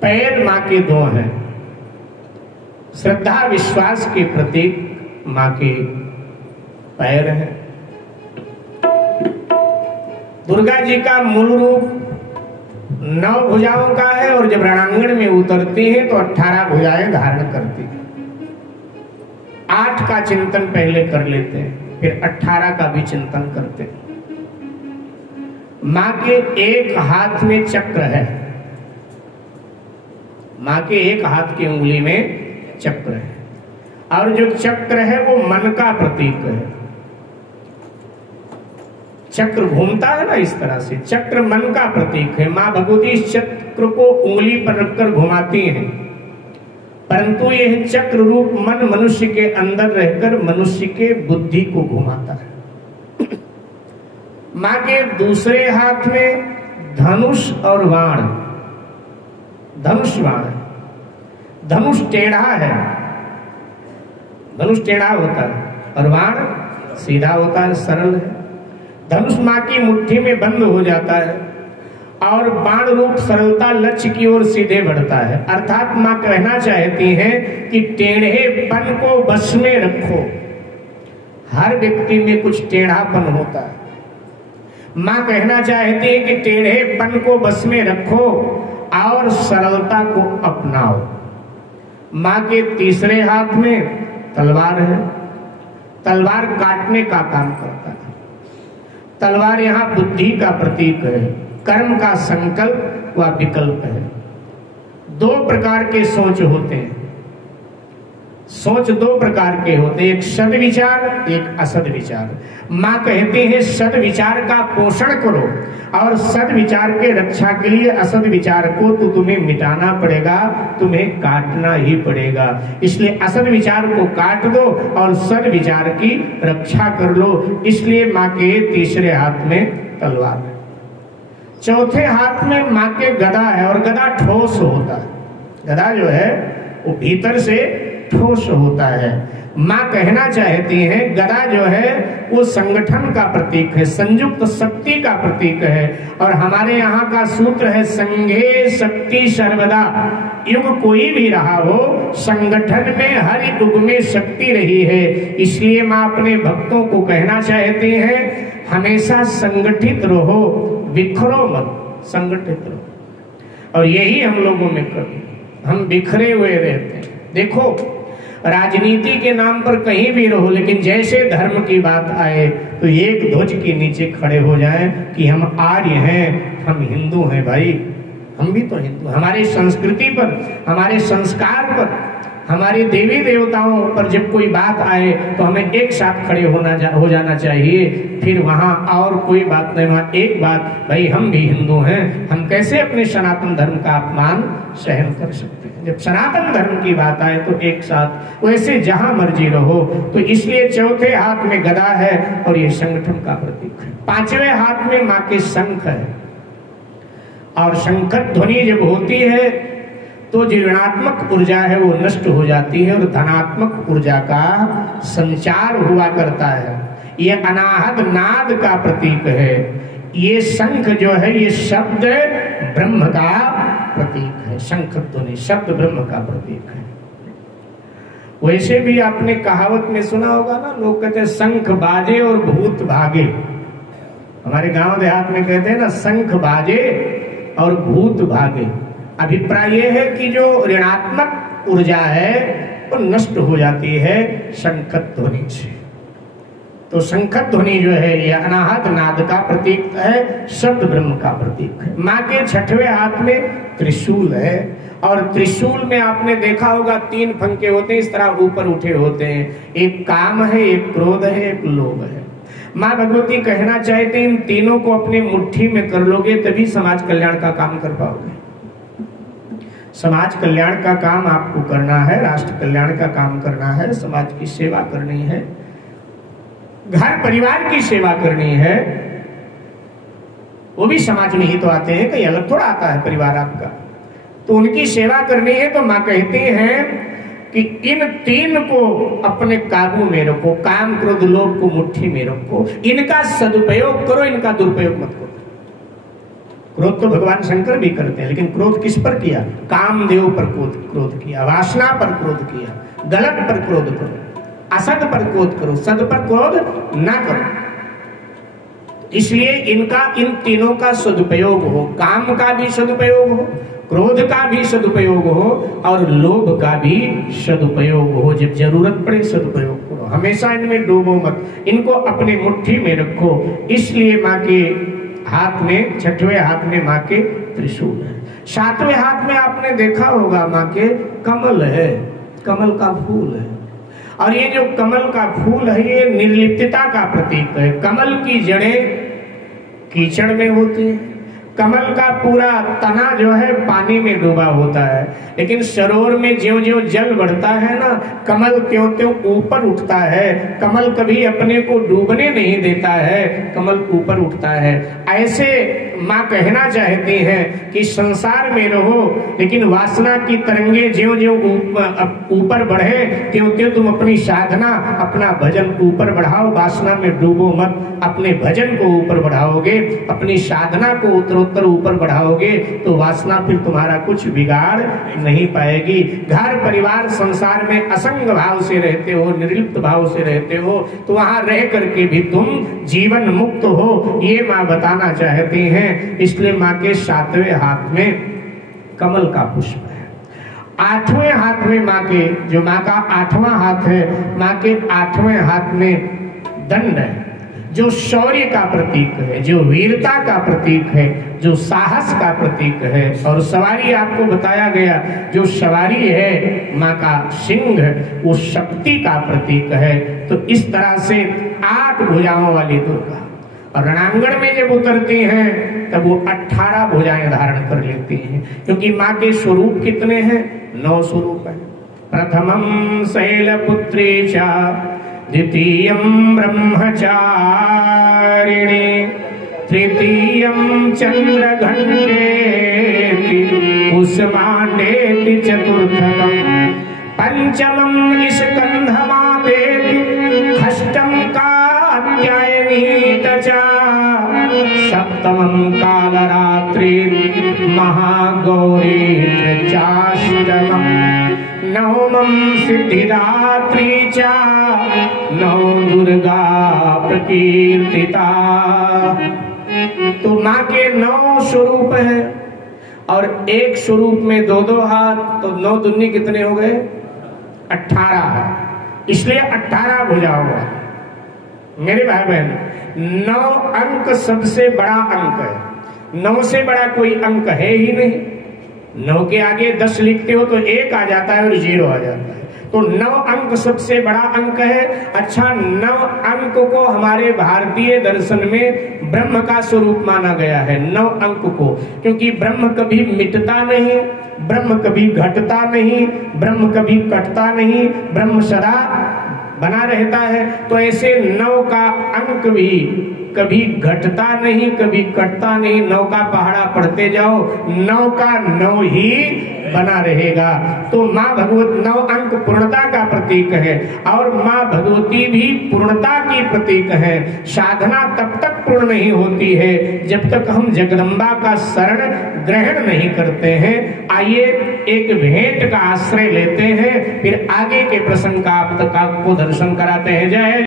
पैर मां के दो हैं, श्रद्धा विश्वास के प्रतीक मां के पैर हैं। दुर्गा जी का मूल रूप 9 भुजाओं का है और जब रणांगण में उतरती है तो 18 भुजाएं धारण करती है। 8 का चिंतन पहले कर लेते हैं, फिर 18 का भी चिंतन करते हैं। मां के एक हाथ में चक्र है, मां के एक हाथ की उंगली में चक्र है, और जो चक्र है वो मन का प्रतीक है। चक्र घूमता है ना, इस तरह से चक्र मन का प्रतीक है। मां भगवती इस चक्र को उंगली पर रखकर घुमाती हैं, परंतु यह चक्र रूप मन मनुष्य के अंदर रहकर मनुष्य के बुद्धि को घुमाता है। मां के दूसरे हाथ में धनुष और बाण, धनुष बाण है। धनुष टेढ़ा है, धनुष टेढ़ा होता है और बाण सीधा होता है, सरल है। धनुष मां की मुट्ठी में बंद हो जाता है और बाण रूप सरलता लक्ष्य की ओर सीधे बढ़ता है। अर्थात मां कहना चाहती हैं कि टेढ़ेपन को बस में रखो। हर व्यक्ति में कुछ टेढ़ापन होता है। मां कहना चाहती है कि टेढ़ेपन को बस में रखो और सरलता को अपनाओ। मां के तीसरे हाथ में तलवार है। तलवार काटने का काम करता है। तलवार यहाँ बुद्धि का प्रतीक है, कर्म का संकल्प व विकल्प है। 2 प्रकार के सोच होते हैं। सोच 2 प्रकार के होते हैं, एक सद्विचार, एक असद्विचार। मां कहती है सद्विचार का पोषण करो और सद्विचार के रक्षा के लिए असद्विचार को तो तुम्हें मिटाना पड़ेगा, तुम्हें काटना ही पड़ेगा। इसलिए असद्विचार को काट दो और सद्विचार की रक्षा कर लो। इसलिए मां के तीसरे हाथ में तलवार है। चौथे हाथ में मां के गदा है और गदा ठोस होता है। गदा जो है वो भीतर से ठोस होता है। मां कहना चाहती है गदा जो है वो संगठन का प्रतीक है, संयुक्त शक्ति का प्रतीक है। और हमारे यहाँ का सूत्र है संघे शक्ति सर्वदा। युग कोई भी रहा हो, संगठन में हर युग में शक्ति रही है। इसलिए मां अपने भक्तों को कहना चाहती है हमेशा संगठित रहो, बिखरो मत, संगठित रहो। और यही हम लोगों में कभी हम बिखरे हुए रहते हैं। देखो राजनीति के नाम पर कहीं भी रहो, लेकिन जैसे धर्म की बात आए तो एक ध्वज के नीचे खड़े हो जाएं कि हम आर्य हैं, हम हिंदू हैं। भाई हम भी तो हिंदू। हमारी संस्कृति पर, हमारे संस्कार पर, हमारे देवी देवताओं पर जब कोई बात आए तो हमें एक साथ खड़े हो जाना चाहिए। फिर वहां और कोई बात नहीं, वहां एक बात, भाई हम भी हिंदू हैं, हम कैसे अपने सनातन धर्म का अपमान सहन कर सकते हैं। जब सनातन धर्म की बात आए तो एक साथ, वैसे जहां मर्जी रहो। तो इसलिए चौथे हाथ में गदा है और ये संगठन का प्रतीक है। 5वें हाथ में मां के शंख है और शंख ध्वनि जब होती है तो जो ऋणात्मक ऊर्जा है वो नष्ट हो जाती है और धनात्मक ऊर्जा का संचार हुआ करता है। ये अनाहत नाद का प्रतीक है। ये शंख जो है ये शब्द ब्रह्म का प्रतीक है। शंख ध्वनि शब्द ब्रह्म का प्रतीक है। वैसे भी आपने कहावत में सुना होगा ना, लोग कहते हैं शंख बाजे और भूत भागे। हमारे गांव देहात में कहते हैं ना शंख बाजे और भूत भागे। अभिप्राय यह है कि जो ऋणात्मक ऊर्जा है वो नष्ट हो जाती है शंख ध्वनि से। तो शंख ध्वनि जो है ये अनाहत नाद का प्रतीक है, शब्द ब्रह्म का प्रतीक है। मां के 6वें हाथ में त्रिशूल है और त्रिशूल में आपने देखा होगा 3 फंके होते हैं, इस तरह ऊपर उठे होते हैं। एक काम है, एक क्रोध है, एक लोभ है। मां भगवती कहना चाहते इन तीनों को अपनी मुट्ठी में कर लोगे तभी समाज कल्याण का काम कर पाओगे। समाज कल्याण का काम आपको करना है, राष्ट्र कल्याण का काम करना है, समाज की सेवा करनी है, घर परिवार की सेवा करनी है। वो भी समाज में ही तो आते हैं, कहीं अलग थोड़ा आता है परिवार आपका। तो उनकी सेवा करनी है। तो मां कहती हैं कि इन 3 को अपने काबू में रखो, काम क्रोध लोभ को मुट्ठी में रखो, इनका सदुपयोग करो, इनका दुरुपयोग मत करो। क्रोध तो भगवान शंकर भी करते हैं, लेकिन क्रोध किस पर किया? कामदेव पर क्रोध किया, वासना पर क्रोध किया, गलत पर क्रोध करो, असद पर क्रोध करो, सद पर क्रोध ना करो। इसलिए इनका, इन तीनों का सदुपयोग हो, काम का भी सदुपयोग हो, क्रोध का भी सदुपयोग हो और लोभ का भी सदुपयोग हो। जब जरूरत पड़े सदुपयोग करो, हमेशा इनमें डूबो मत, इनको अपने मुट्ठी में रखो। इसलिए माँ के हाथ में, छठवें हाथ में माँ के त्रिशूल है, सातवें हाथ में आपने देखा होगा माँ के कमल है, कमल का फूल है। और ये जो कमल का फूल है ये निर्लिप्तता का प्रतीक है। कमल की जड़ें कीचड़ में होती है, कमल का पूरा तना जो है पानी में डूबा होता है, लेकिन सरोवर में ज्यों ज्यों जल बढ़ता है ना, कमल त्यों त्यों ऊपर उठता है। कमल कभी अपने को डूबने नहीं देता है, कमल ऊपर उठता है। ऐसे माँ कहना चाहती हैं कि संसार में रहो, लेकिन वासना की तरंगे ज्यों ज्यों ऊपर बढ़े त्यों त्यों तुम अपनी साधना, अपना भजन ऊपर बढ़ाओ। वासना में डूबो मत, अपने भजन को ऊपर बढ़ाओगे, अपनी साधना को उत्तरोत्तर ऊपर बढ़ाओगे तो वासना फिर तुम्हारा कुछ बिगाड़ नहीं पाएगी। घर परिवार संसार में असंग भाव से रहते हो, निर्लिप्त भाव से रहते हो, तो वहां रह करके भी तुम जीवन मुक्त हो, ये माँ बताना चाहती हैं। इसलिए माँ के सातवें हाथ में कमल का पुष्प है, आठवें हाथ में माँ के, जो माँ का आठवां हाथ है, माँ के आठवें हाथ में दंड है, जो शौर्य का प्रतीक है, जो वीरता का प्रतीक है, जो साहस का प्रतीक है। और सवारी आपको बताया गया, जो सवारी है माँ का सिंह, वो शक्ति का प्रतीक है। तो इस तरह से 8 भुजाओं वाली दुर्गा, और रणांगण में जब उतरती हैं तब वो 18 भुजाएं धारण कर लेती हैं, क्योंकि माँ के स्वरूप कितने हैं? 9 स्वरूप है। प्रथमम शैलपुत्री चा, द्वितीयं ब्रह्मचारिणी, तृतीयं चंद्रघंटेति, कुसुमांडेति, चतुर्थकं पंचमं स्कंधमादेति, षष्ठं कात्यायनी च, सप्तमं कालरात्रि महागौरी चाष्टमं, नवमं सिद्धिदात्री च, नौ दुर्गा प्रकीर्तिता। तो माँ के 9 स्वरूप है और एक स्वरूप में 2-2 हाथ, तो 9 दूनी कितने हो गए? 18। इसलिए 18 भुजाओं वाले। मेरे भाई बहन, 9 अंक सबसे बड़ा अंक है, 9 से बड़ा कोई अंक है ही नहीं। 9 के आगे 10 लिखते हो तो 1 आ जाता है और 0 आ जाता है, तो 9 अंक सबसे बड़ा अंक है। अच्छा, 9 अंक को हमारे भारतीय दर्शन में ब्रह्म का स्वरूप माना गया है, 9 अंक को, क्योंकि ब्रह्म कभी मिटता नहीं, ब्रह्म कभी घटता नहीं, ब्रह्म कभी कटता नहीं, ब्रह्म सदा बना रहता है। तो ऐसे 9 का अंक भी कभी घटता नहीं, कभी कटता नहीं। 9 का पहाड़ा पढ़ते जाओ, 9 का 9 ही बना रहेगा। तो माँ भगवत 9 अंक पूर्णता का प्रतीक है, और माँ भगवती भी पूर्णता की प्रतीक है। साधना तब तक पूर्ण नहीं होती है जब तक हम जगदम्बा का शरण ग्रहण नहीं करते हैं। आइए एक भेंट का आश्रय लेते हैं, फिर आगे के प्रसंग का आपको दर्शन कराते हैं। जय